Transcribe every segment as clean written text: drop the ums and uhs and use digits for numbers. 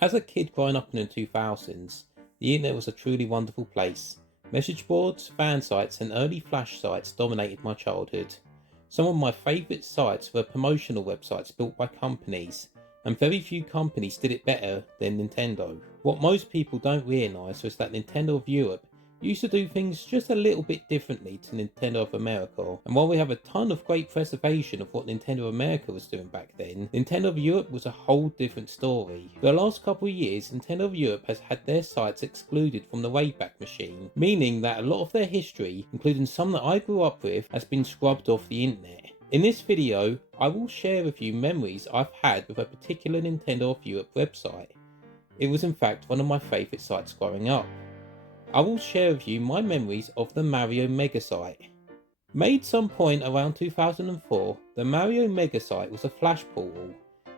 As a kid growing up in the 2000s, the internet was a truly wonderful place. Message boards, fan sites, and early flash sites dominated my childhood. Some of my favourite sites were promotional websites built by companies, and very few companies did it better than Nintendo. What most people don't realise was that Nintendo of Europe used to do things just a little bit differently to Nintendo of America, and while we have a ton of great preservation of what Nintendo of America was doing back then, Nintendo of Europe was a whole different story. For the last couple of years, Nintendo of Europe has had their sites excluded from the Wayback Machine, meaning that a lot of their history, including some that I grew up with, has been scrubbed off the internet. In this video, I will share with you memories I've had with a particular Nintendo of Europe website. It was in fact one of my favourite sites growing up. I will share with you my memories of the Mario Megasite. Made some point around 2004, the Mario Megasite was a Flash portal,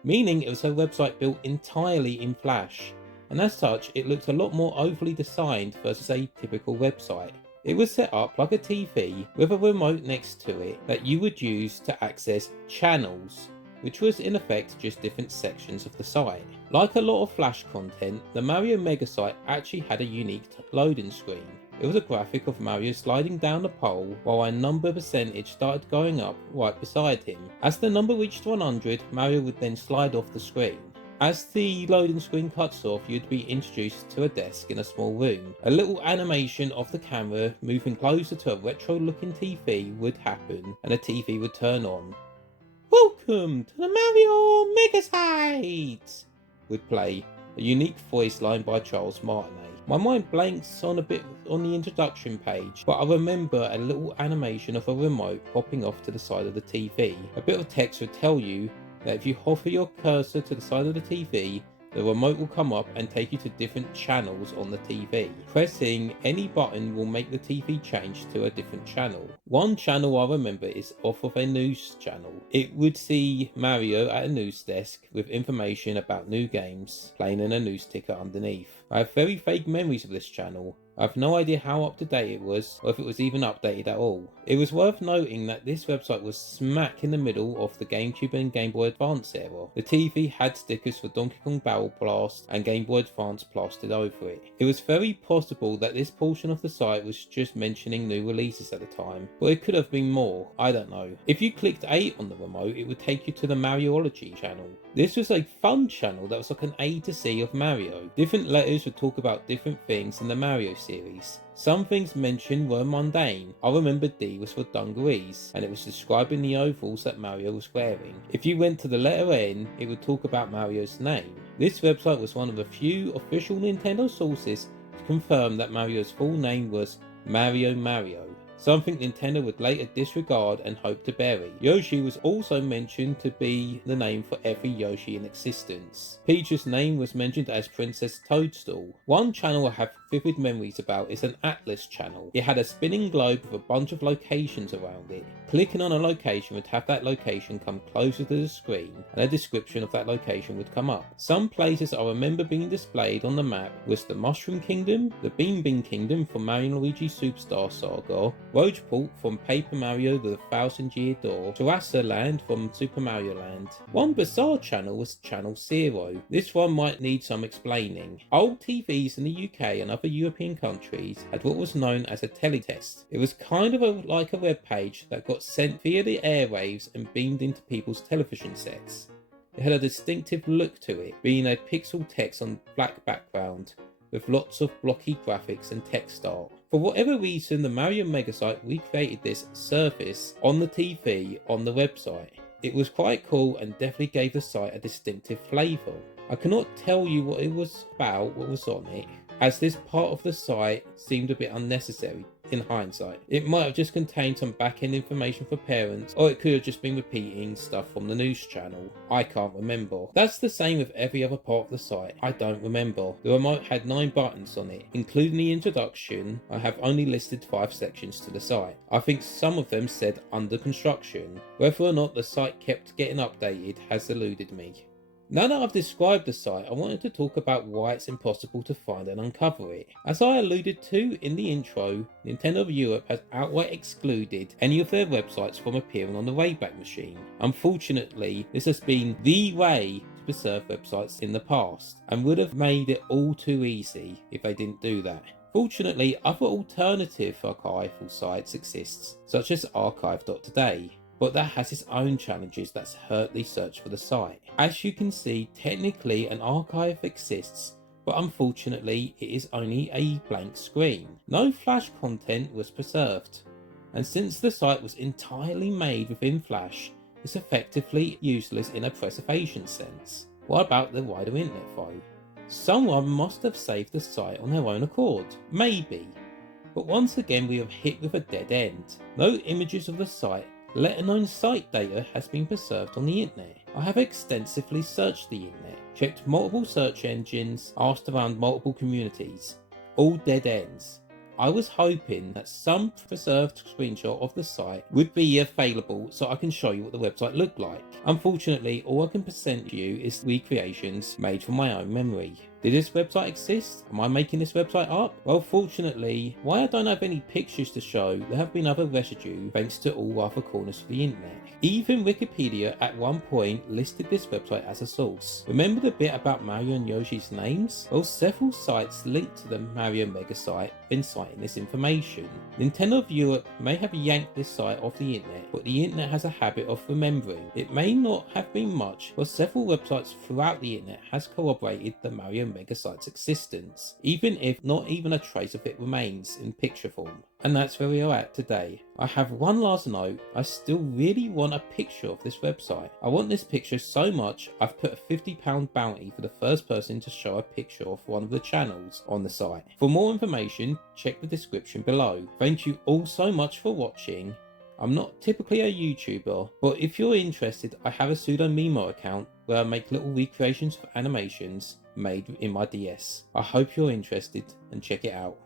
meaning it was a website built entirely in Flash, and as such it looked a lot more overly designed versus a typical website. It was set up like a TV with a remote next to it that you would use to access channels, which was in effect just different sections of the site. Like a lot of Flash content, the Mario Megasite actually had a unique loading screen. It was a graphic of Mario sliding down a pole while a number percentage started going up right beside him. As the number reached 100, Mario would then slide off the screen. As the loading screen cuts off, you'd be introduced to a desk in a small room. A little animation of the camera moving closer to a retro looking TV would happen and the TV would turn on. "Welcome to the Mario Megasite!" would play, a unique voice line by Charles Martinet. My mind blanks on a bit on the introduction page, but I remember a little animation of a remote popping off to the side of the TV. A bit of text would tell you that if you hover your cursor to the side of the TV, the remote will come up and take you to different channels on the TV. Pressing any button will make the TV change to a different channel. One channel I remember is off of a news channel. It would see Mario at a news desk with information about new games playing in a news ticker underneath. I have very vague memories of this channel. I have no idea how up to date it was, or if it was even updated at all. It was worth noting that this website was smack in the middle of the GameCube and Game Boy Advance era. The TV had stickers for Donkey Kong Barrel Blast and Game Boy Advance plastered over it. It was very possible that this portion of the site was just mentioning new releases at the time, but it could have been more, I don't know. If you clicked A on the remote, it would take you to the Mariology channel. This was a fun channel that was like an A to C of Mario. Different letters would talk about different things in the Mario series. Some things mentioned were mundane. I remember D was for dungarees, and it was describing the overalls that Mario was wearing. If you went to the letter N, it would talk about Mario's name. This website was one of the few official Nintendo sources to confirm that Mario's full name was Mario, something Nintendo would later disregard and hope to bury. Yoshi was also mentioned to be the name for every Yoshi in existence. Peach's name was mentioned as Princess Toadstool. One channel I have vivid memories about is an Atlas channel. It had a spinning globe with a bunch of locations around it. Clicking on a location would have that location come closer to the screen, and a description of that location would come up. Some places I remember being displayed on the map was the Mushroom Kingdom, the Bean Bean Kingdom from Mario & Luigi Superstar Saga, Roachport from Paper Mario The 1000-Year Door, Terrassa Land from Super Mario Land. One bizarre channel was Channel 0. This one might need some explaining. Old TVs in the UK and other European countries had what was known as a teletext. It was kind of like a web page that got sent via the airwaves and beamed into people's television sets. It had a distinctive look to it, being a pixel text on black background with lots of blocky graphics and text art. For whatever reason, the Mario Megasite recreated this surface on the TV on the website. It was quite cool and definitely gave the site a distinctive flavour. I cannot tell you what it was about, what was on it, as this part of the site seemed a bit unnecessary in hindsight. It might have just contained some back-end information for parents, or it could have just been repeating stuff from the news channel. I can't remember. That's the same with every other part of the site. I don't remember. The remote had 9 buttons on it, including the introduction. I have only listed 5 sections to the site. I think some of them said under construction. Whether or not the site kept getting updated has eluded me. Now that I've described the site, I wanted to talk about why it's impossible to find and uncover it. As I alluded to in the intro, Nintendo of Europe has outright excluded any of their websites from appearing on the Wayback Machine. Unfortunately, this has been the way to preserved websites in the past, and would have made it all too easy if they didn't do that. Fortunately, other alternative archival sites exist, such as archive.today, but that has its own challenges that's hurt the search for the site. As you can see, technically an archive exists, but unfortunately it is only a blank screen. No Flash content was preserved, and since the site was entirely made within Flash, it's effectively useless in a preservation sense. What about the wider internet though? Someone must have saved the site on their own accord, maybe, but once again we are hit with a dead end. No images of the site, let alone site data, has been preserved on the internet. I have extensively searched the internet, checked multiple search engines, asked around multiple communities, all dead ends. I was hoping that some preserved screenshot of the site would be available so I can show you what the website looked like. Unfortunately, all I can present you is recreations made from my own memory. Did this website exist? Am I making this website up? Well, fortunately, why I don't have any pictures to show, there have been other residue thanks to all other corners of the internet. Even Wikipedia at one point listed this website as a source. Remember the bit about Mario and Yoshi's names? Well, several sites linked to the Mario Megasite been citing this information. Nintendo of Europe may have yanked this site off the internet, but the internet has a habit of remembering. It may not have been much, but several websites throughout the internet has corroborated the Mario Megasite's existence, even if not even a trace of it remains in picture form. And that's where we are at today. I have one last note, I still really want a picture of this website. I want this picture so much I've put a £50 bounty for the first person to show a picture of one of the channels on the site. For more information, check the description below. Thank you all so much for watching. I'm not typically a YouTuber, but if you're interested, I have a pseudo Mimo account where I make little recreations of animations made in my DS. I hope you're interested and check it out.